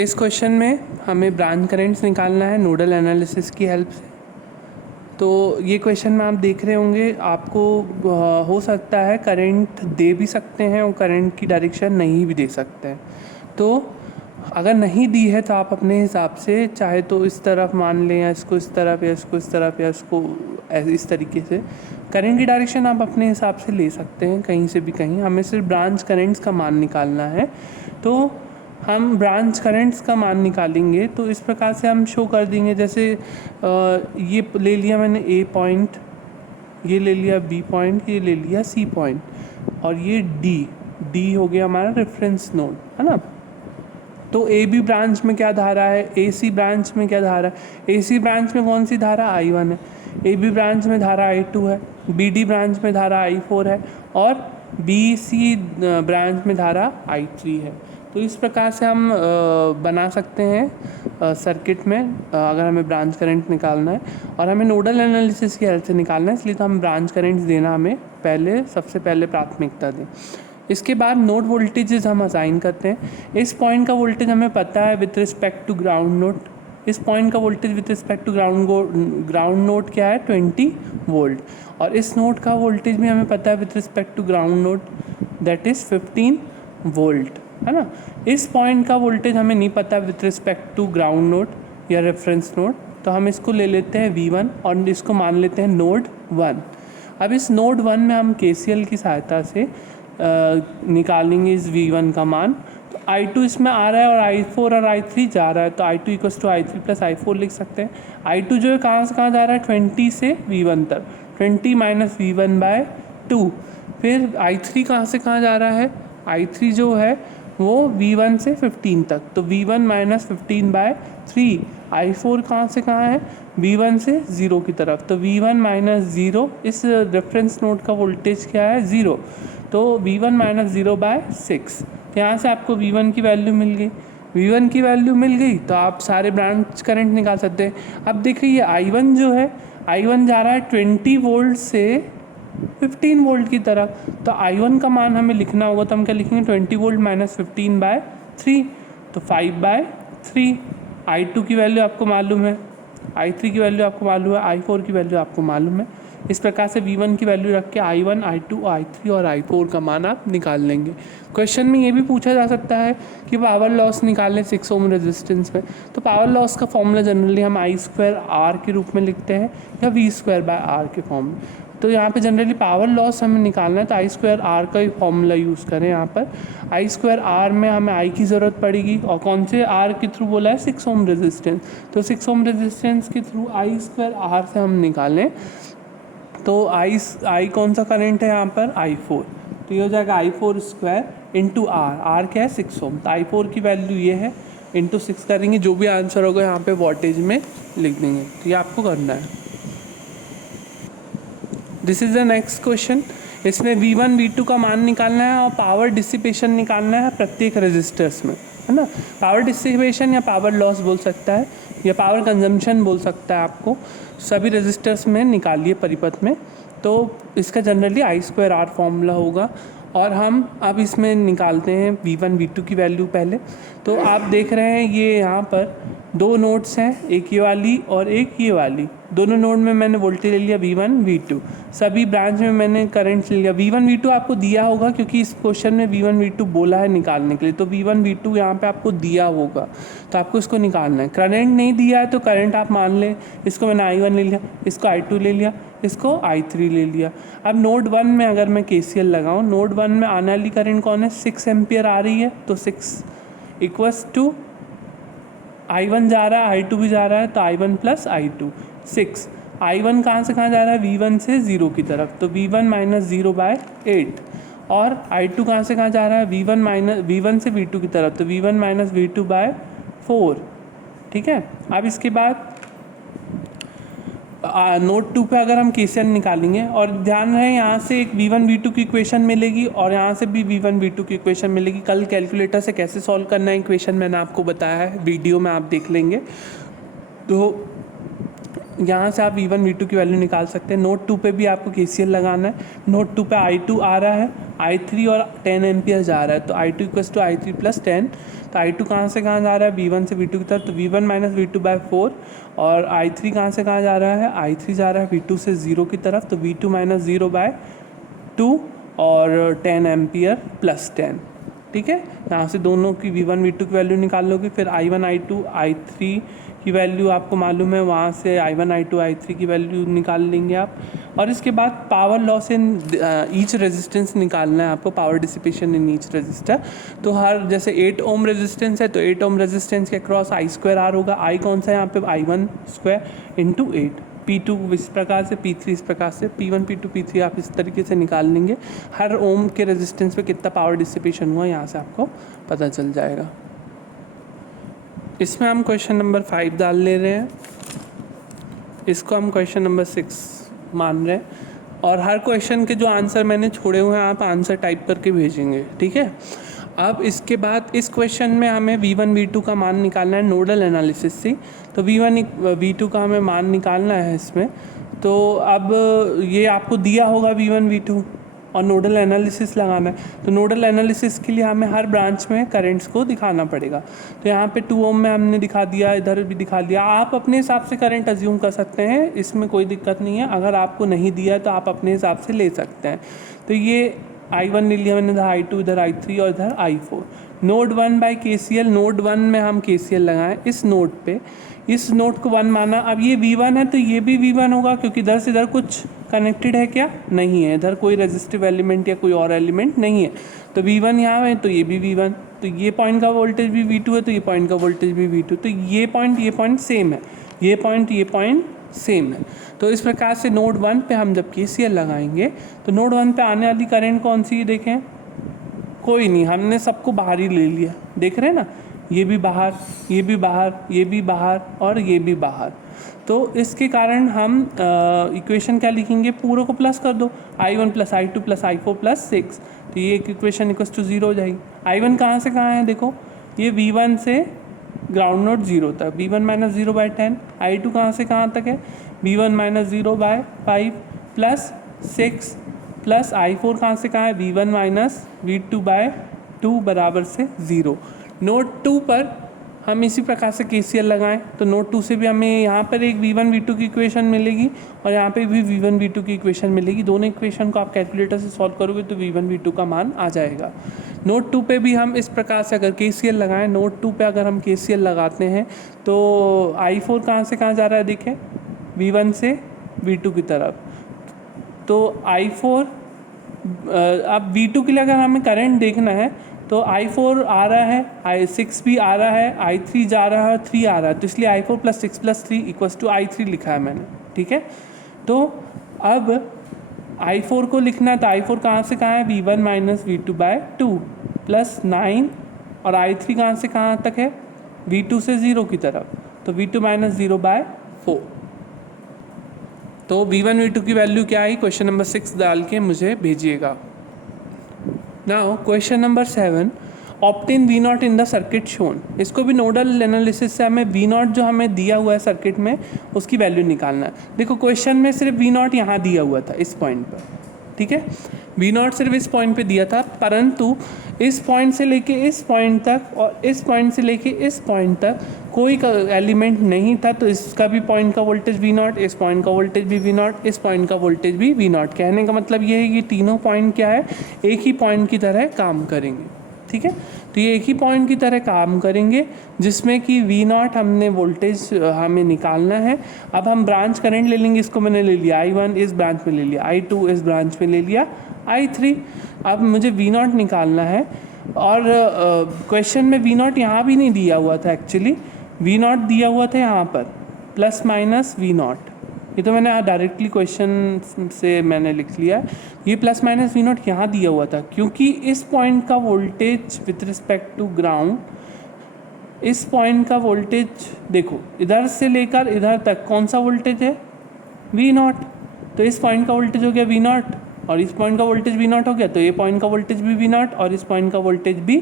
इस क्वेश्चन में हमें ब्रांच करंट्स निकालना है नोडल एनालिसिस की हेल्प से। तो ये क्वेश्चन में आप देख रहे होंगे, आपको हो सकता है करंट दे भी सकते हैं और करंट की डायरेक्शन नहीं भी दे सकते हैं। तो अगर नहीं दी है तो आप अपने हिसाब से चाहे तो इस तरफ मान लें या इसको इस तरफ या इसको इस तरफ या इसको इस तरीके से करंट की डायरेक्शन आप अपने हिसाब से ले सकते हैं, कहीं से भी कहीं। हमें सिर्फ ब्रांच करंट्स का मान निकालना है। तो हम ब्रांच करंट्स का मान निकालेंगे तो इस प्रकार से हम शो कर देंगे। जैसे ये ले लिया मैंने ए पॉइंट, ये ले लिया बी पॉइंट, ये ले लिया सी पॉइंट और ये डी हो गया हमारा रेफरेंस नोड, है ना। तो ए बी ब्रांच में क्या धारा है, ए सी ब्रांच में क्या धारा है। ए सी ब्रांच में कौन सी धारा I1 है, ए बी ब्रांच में धारा I2 है, बी डी ब्रांच में धारा I4 है और बी सी ब्रांच में धारा I3 है। तो इस प्रकार से हम बना सकते हैं सर्किट में, अगर हमें ब्रांच करंट निकालना है और हमें नोडल एनालिसिस की हेल्प से निकालना है, इसलिए तो हम ब्रांच करंट्स देना हमें सबसे पहले प्राथमिकता दें। इसके बाद नोड वोल्टेजेस हम असाइन करते हैं। इस पॉइंट का वोल्टेज हमें पता है with respect to ground node. इस पॉइंट का voltage with respect to ground node क्या है, 20 वोल्ट। और इस नोड का वोल्टेज भी हमें पता है with respect to ground node, that is 15 volt, है ना। इस पॉइंट का वोल्टेज हमें नहीं पता with respect to ground node या रेफरेंस नोड, तो हम इसको ले लेते हैं V1 और इसको मान लेते हैं नोड 1। अब इस नोड 1 में हम KCL की सहायता से निकालेंगे इस V1 का मान। तो I2 इसमें आ रहा है और I4 और I3 जा रहा है, तो I2 = I3 + I4 लिख सकते हैं। I2 जो है कहाँ से कहाँ जा रहा है, 20 से V1 तक, 20 - V1/2। फिर I3 कहाँ से कहाँ जा रहा है, I3 जो है वो V1 से 15 तक, तो V1 - 15/3। I4 कहाँ से कहाँ है, V1 से 0 की तरफ, तो V1 - 0, इस रेफरेंस नोड का वोल्टेज क्या है, 0, तो V1 - 0/6। यहाँ से आपको V1 की वैल्यू मिल गई। V1 की वैल्यू मिल गई तो आप सारे ब्रांच करंट निकाल सकते हैं। अब देखिए ये I1 जो है, I1 जा रहा है 20 वोल्ट से 15 वोल्ट की तरफ, तो I1 का मान हमें लिखना होगा, तो हम क्या लिखेंगे, 20 वोल्ट - 15/3, तो 5/3। I2 की वैल्यू आपको मालूम है, I3 की वैल्यू आपको मालूम है, I4 की वैल्यू आपको मालूम है। इस प्रकार से V1 की वैल्यू रख के I1, I2, I3 और I4 का मान आप निकाल लेंगे। क्वेश्चन में ये भी पूछा जा सकता है कि पावर लॉस निकालें 6 ओम रेजिस्टेंस में, तो पावर लॉस का फॉर्मूला जनरली हम I²R के रूप में लिखते हैं या V²/R के फॉर्म में। तो यहाँ पे जनरली पावर लॉस हमें निकालना है तो I²R का ही फॉर्मूला यूज़ करें। यहाँ पर I²R में हमें I की ज़रूरत पड़ेगी और कौन से R के थ्रू बोला है, 6 ओम रेजिस्टेंस, तो 6 ओम रेजिस्टेंस के थ्रू I²R से हम निकालें तो I कौन सा करंट है यहाँ पर, I4, तो ये हो जाएगा I4² × R क्या है, 6 ओम, तो I4 की वैल्यू ये है, × 6 करेंगे, जो भी आंसर होगा यहाँ पे वॉटेज में लिख देंगे। तो ये आपको करना है। This is the next question. इसमें V1 V2 का मान निकालना है और पावर डिसिपेशन निकालना है प्रत्येक रजिस्टर्स में, है ना। पावर डिसिपेशन या पावर लॉस बोल सकता है या पावर कंजम्पशन बोल सकता है, आपको सभी रजिस्टर्स में निकालिए परिपथ में। तो इसका जनरली I²R फॉर्मूला होगा और हम अब इसमें निकालते हैं V1 V2 की वैल्यू पहले। तो आप देख रहे हैं ये यहाँ पर 2 नोड्स हैं, एक ये वाली और एक ये वाली। दोनों नोड में मैंने वोल्टेज ले लिया V1 V2, सभी ब्रांच में मैंने करंट ले लिया। V1 V2 आपको दिया होगा क्योंकि इस क्वेश्चन में V1 V2 बोला है निकालने के लिए, तो V1 V2 यहाँ पे आपको दिया होगा, तो आपको इसको निकालना है। करंट नहीं दिया है तो करंट आप मान लें, इसको मैंने I1 ले लिया, इसको I2 ले लिया, इसको I3 ले लिया। अब नोड 1 में अगर मैं KCL लगाऊँ, नोड 1 में आने वाली करंट कौन है, 6 एम्पियर आ रही है, तो 6 = I1 जा रहा है, I2 भी जा रहा है, तो I1 + I2, 6। I1 कहाँ से कहाँ जा रहा है, V1 से 0 की तरफ, तो V1 - 0/8। और I2 कहाँ से कहाँ जा रहा है, V1 से V2 की तरफ, तो V1 - V2/4, ठीक है। अब इसके बाद नोट 2 पे अगर हम KCL निकालेंगे, और ध्यान रहे यहाँ से एक V1 V2 की इक्वेशन मिलेगी और यहाँ से भी V1 V2 की इक्वेशन मिलेगी। कल कैलकुलेटर से कैसे सॉल्व करना है इक्वेशन मैंने आपको बताया है, वीडियो में आप देख लेंगे। तो यहाँ से आप V1 V2 की वैल्यू निकाल सकते हैं। नोट 2 पे भी आपको KCL लगाना है। नोट 2 पे I2 आ रहा है I3 और 10 एम्पियर जा रहा है, तो I2 equals to I3 plus 10। तो I2 कहाँ से कहाँ जा रहा है, V1 से V2 की तरफ, तो V1 माइनस V2/4। और I3 कहाँ से कहाँ जा रहा है, I3 जा रहा है V2 से 0 की तरफ, तो V2 माइनस 0/2 और 10 एम्पियर प्लस 10। ठीक है, यहाँ से दोनों की V1 V2 की वैल्यू निकाल लोगे। फिर I1 I2 I3 की वैल्यू आपको मालूम है, वहाँ से I1 I2 I3 की वैल्यू निकाल लेंगे आप। और इसके बाद power loss in each resistance निकालना है आपको, power dissipation in each resistor. तो हर जैसे 8 ओम रेजिस्टेंस है तो 8 ओम रेजिस्टेंस के अक्रॉस I²R होगा। I कौन सा है यहाँ पे, I1² इंटू 8। P2 इस प्रकार से, P3 इस प्रकार से, P1 P2 P3 आप इस तरीके से निकाल लेंगे। हर ओम के रेजिस्टेंस पे कितना पावर डिसिपेशन हुआ यहाँ से आपको पता चल जाएगा। इसमें हम क्वेश्चन नंबर 5 डाल ले रहे हैं, इसको हम क्वेश्चन नंबर 6 मान रहे हैं। और हर क्वेश्चन के जो आंसर मैंने छोड़े हुए हैं आप आंसर टाइप करके भेजेंगे, ठीक है। अब इसके बाद इस क्वेश्चन में हमें V1 V2 का मान निकालना है नोडल एनालिसिस से। तो V1 V2 का हमें मान निकालना है इसमें। तो अब ये आपको दिया होगा V1 V2 और नोडल एनालिसिस लगाना है। तो नोडल एनालिसिस के लिए हमें हर ब्रांच में करंट्स को दिखाना पड़ेगा। तो यहाँ पे 2 ओम में हमने दिखा दिया, इधर भी दिखा दिया। आप अपने हिसाब से करंट अज्यूम कर सकते हैं, इसमें कोई दिक्कत नहीं है। अगर आपको नहीं दिया तो आप अपने हिसाब से ले सकते हैं। तो ये I1 ले लिया मैंने, इधर I2, इधर I3 और इधर I4। Node 1 by KCL, node 1 में हम KCL लगाएं इस नोड पे, इस नोड को 1 माना। अब ये V1 है तो ये भी V1 होगा, क्योंकि इधर से इधर कुछ कनेक्टेड है क्या, नहीं है, इधर कोई रेजिस्टिव एलिमेंट या कोई और एलिमेंट नहीं है। तो V1 यहाँ है तो ये भी V1, तो ये पॉइंट का वोल्टेज भी V2 है तो ये पॉइंट का वोल्टेज भी V2। तो ये पॉइंट सेम है, ये पॉइंट सेम है। तो इस प्रकार से नोड 1 पे हम जब KCL लगाएंगे तो नोड 1 पे आने वाली करंट कौन सी है, देखें, कोई नहीं, हमने सबको बाहर ही ले लिया, देख रहे हैं ना, ये भी बाहर, ये भी बाहर, ये भी बाहर और ये भी बाहर। तो इसके कारण हम इक्वेशन क्या लिखेंगे, पूरों को प्लस कर दो, I1 plus I2 plus I4 plus 6। तो ये इक्वेशन इक्वल्स टू 0 हो जाएगी। I1 कहाँ से कहाँ है, देखो, ये V1 से ग्राउंड नोट 0 तक, V1 माइनस 0/10। I2 कहाँ से कहाँ तक है, V1 minus 0/5 plus 6 plus I4 कहाँ से कहाँ है, V1 माइनस V2/2 बराबर से 0। नोड 2 पर हम इसी प्रकार से KCL लगाएं तो नोड 2 से भी हमें यहाँ पर एक V1 V2 की इक्वेशन मिलेगी और यहाँ पे भी V1 V2 की इक्वेशन मिलेगी। दोनों इक्वेशन को आप कैलकुलेटर से सॉल्व करोगे तो V1 V2 का मान आ जाएगा। नोड 2 पे भी हम इस प्रकार से अगर KCL लगाएं, नोड 2 पे अगर हम KCL लगाते हैं तो I4 कहाँ से कहाँ जा रहा है, देखें, V1 से V2 की तरफ। तो I4 अब V2 के लिए अगर हमें करंट देखना है तो I4 आ रहा है, I6 भी आ रहा है, I3 जा रहा है, 3 आ रहा है, तो इसलिए I4 plus 6 plus 3 equals to I3 लिखा है मैंने, ठीक है। तो अब I4 को लिखना है तो I4 कहाँ से कहाँ है, V1 माइनस V2/2 प्लस 9 और I3 कहाँ से कहाँ तक है, V2 से 0 की तरफ, तो V2 माइनस 0/4। तो V1 V2 की वैल्यू क्या आई, क्वेश्चन नंबर 6 डाल के मुझे भेजिएगा। Now question number 7, obtain V0 in the circuit shown. इसको भी नोडल एनालिसिस से हमें V0 जो हमें दिया हुआ है सर्किट में उसकी वैल्यू निकालना है। देखो क्वेश्चन में सिर्फ V0 यहाँ दिया हुआ था इस पॉइंट पर, ठीक है, V0 सिर्फ इस पॉइंट पे दिया था, परंतु इस पॉइंट से लेके इस पॉइंट तक और इस पॉइंट से लेके इस पॉइंट तक कोई एलिमेंट नहीं था। तो इसका भी पॉइंट का वोल्टेज V0, इस पॉइंट का वोल्टेज भी V0, इस पॉइंट का वोल्टेज भी V0। कहने का मतलब ये है कि तीनों पॉइंट क्या है, एक ही पॉइंट की तरह काम करेंगे, ठीक है। तो ये एक ही पॉइंट की तरह काम करेंगे जिसमें कि V0 हमने वोल्टेज हमें निकालना है। अब हम ब्रांच करंट ले लेंगे, इसको मैंने ले लिया I1 इस ब्रांच में ले लिया, I2 इस ब्रांच में ले लिया, I3। अब मुझे V0 निकालना है और क्वेश्चन में V0 यहाँ भी नहीं दिया हुआ था, एक्चुअली V0 दिया हुआ था यहाँ पर प्लस माइनस V0। ये तो मैंने डायरेक्टली क्वेश्चन से मैंने लिख लिया, ये प्लस माइनस V0 यहाँ दिया हुआ था क्योंकि इस पॉइंट का voltage with respect to ground, इस पॉइंट का वोल्टेज देखो इधर से लेकर इधर तक कौन सा वोल्टेज है, V0। तो इस पॉइंट का वोल्टेज हो गया V0 और इस पॉइंट का वोल्टेज V0 हो गया, तो ये पॉइंट का वोल्टेज भी V0 और इस पॉइंट का वोल्टेज भी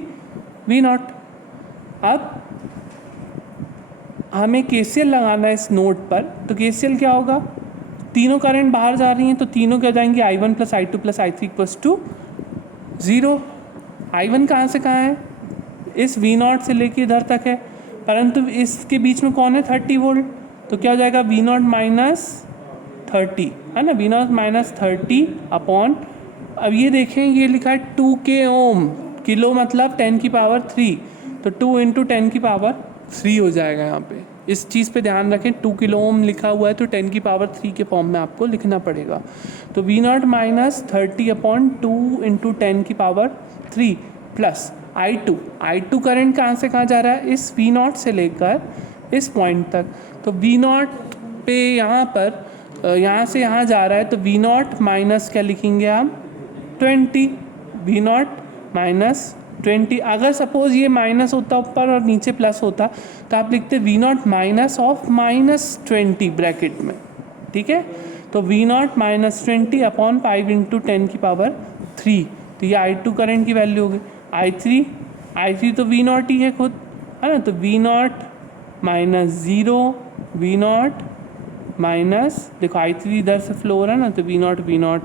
V0। अब हमें KCL लगाना है इस नोड पर, तो KCL क्या होगा, तीनों करंट बाहर जा रही हैं तो तीनों क्या जाएंगे, I1 plus I2 plus I3 equals to 0। I1 कहाँ से कहाँ है, इस V0 से लेके इधर तक है, परंतु इसके बीच में कौन है 30 वोल्ट, तो क्या हो जाएगा V0 माइनस 30, है ना, V0 माइनस 30 अपॉन, अब ये देखें ये लिखा है 2K ओम, किलो मतलब 10 की पावर 3, तो 2 इंटू 10 की पावर 3 हो जाएगा यहाँ पे। इस चीज़ पे ध्यान रखें, 2 किलो ओम लिखा हुआ है तो 10 की पावर 3 के फॉर्म में आपको लिखना पड़ेगा। तो V0 माइनस 30 अपॉन 2 इंटू 10 की पावर 3 प्लस I2 करंट कहाँ से कहाँ जा रहा है, इस V0 से लेकर इस पॉइंट तक, तो V0 पे यहाँ पर यहाँ से यहाँ जा रहा है, तो V0 माइनस क्या लिखेंगे हम 20, V0 माइनस 20। अगर सपोज़ ये माइनस होता ऊपर और नीचे प्लस होता तो आप लिखते V0 minus of minus 20 bracket में, ठीक है। तो V0 माइनस 20 अपॉन 5 इंटू 10 की पावर 3, तो ये I2 करंट की वैल्यू हो गई। I3 तो V0 ही है खुद, है ना, तो V0 माइनस 0, V0 माइनस, देखो I3 इधर से फ्लो हो रहा है ना, तो V0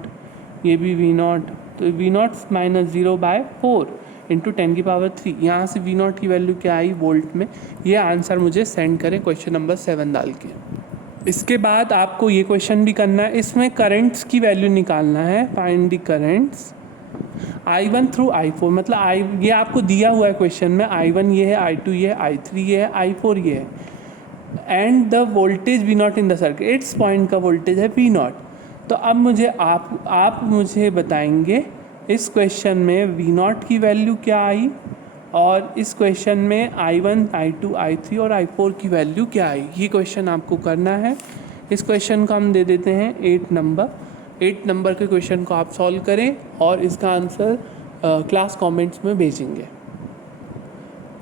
ये भी V0, तो V0 माइनस 0/4 इंटू 10 की पावर 3, यहाँ से V0 की वैल्यू क्या आई वोल्ट में, ये आंसर मुझे सेंड करें क्वेश्चन नंबर 7 डाल के। इसके बाद आपको ये क्वेश्चन भी करना है, इसमें करंट्स की वैल्यू निकालना है, find the currents I1 through I4, मतलब ये आपको दिया हुआ है क्वेश्चन में, I1 ये है, I2 ये है, I3 ये है, I4 ये है, and the voltage V0 in the circuit, it's point का वोल्टेज है V0। तो अब मुझे आप मुझे बताएंगे इस क्वेश्चन में V0 की वैल्यू क्या आई, और इस क्वेश्चन में I1, I2, I3 और I4 की वैल्यू क्या आई, ये क्वेश्चन आपको करना है। इस क्वेश्चन को हम दे देते हैं 8 नंबर के क्वेश्चन को आप सॉल्व करें और इसका आंसर क्लास कमेंट्स में भेजेंगे।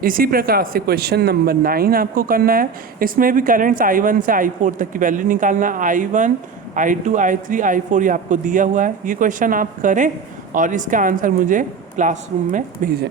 इसी प्रकार से क्वेश्चन नंबर 9 आपको करना है, इसमें भी करंट्स I1 से I4 तक की वैल्यू निकालना है। I1, I2, I3, I4 ये आपको दिया हुआ है, ये क्वेश्चन आप करें और इसका आंसर मुझे क्लासरूम में भेजें।